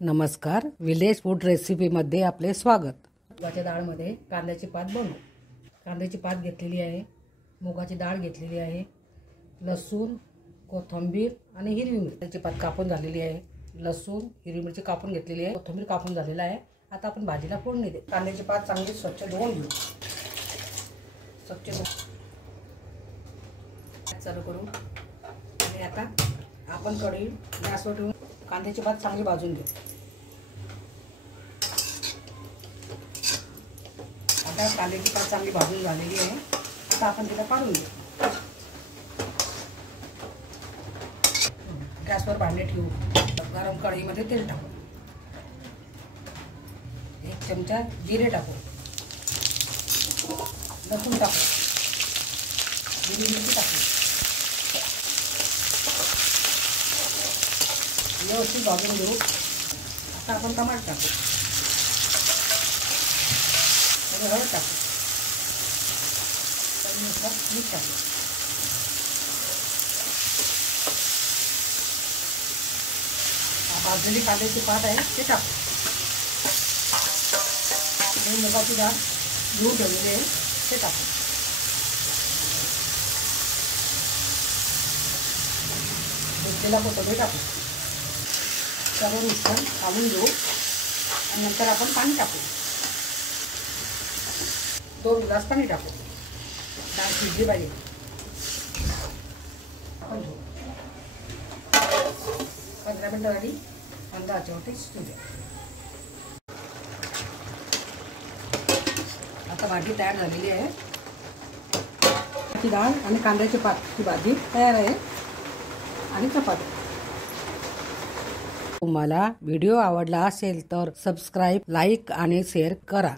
नमस्कार, village food recipe मध्ये आपले स्वागत। मुगाच्या डाळमध्ये कांद्याची पात बनवू। कांद्याची पात घेतलेली आहे, मुगाची डाळ घेतलेली आहे, लसूण, कोथिंबीर आणि हिरवी मिरची पात कापून झालेली आहे। लसूण, हिरवी मिरची कापून घेतलेली आहे, कोथिंबीर कापून झालेला आहे। आता आपण भाजीला फोडणी दे। कांद्याची पात चांगली स्वच्छ धुवून घेऊ। स्वच्छ चालू करू आणि आता आपण कढई गॅसवर ठेवून कांद्याची पात चांगली भाजून घेऊ। आता कांद्याची पात चांगली भाजून झालेली आहे। आता आपण तिला काढून घेऊ। गॅसवर भांडे ठेवू। गरम कढईमध्ये तेल टाकू। 1 चमचा जिरे टाकू। लसूण टाकू। हिरवी मिरची टाकू। व्यवस्थित भाजून घेऊ। आता आपण टमाटर टाकू। हळद टाकू। मीठ टाकू। भाजलेली कांद्याची पात आहे ते टाकू। मुगाची डाळ धुवून ठेवलेली आहे ते टाकू। धुतलेला कोथिंबीर टाकू। सर्व मिश्रण काढून घेऊ आणि नंतर आपण पाणी टाकू। 2 ग्लास पाणी टाकू। डाळ शिजली पाहिजे। आपण 15 मिनिटं झाली, मंद आचेवरती शिजू द्या। आता भाजी तयार झालेली आहे। डाळ आणि कांद्याची पातची भाजी तयार आहे आणि चपाती। तुम्हाला व्हिडिओ आवडला असेल तर सबस्क्राइब, लाईक आणि शेअर करा।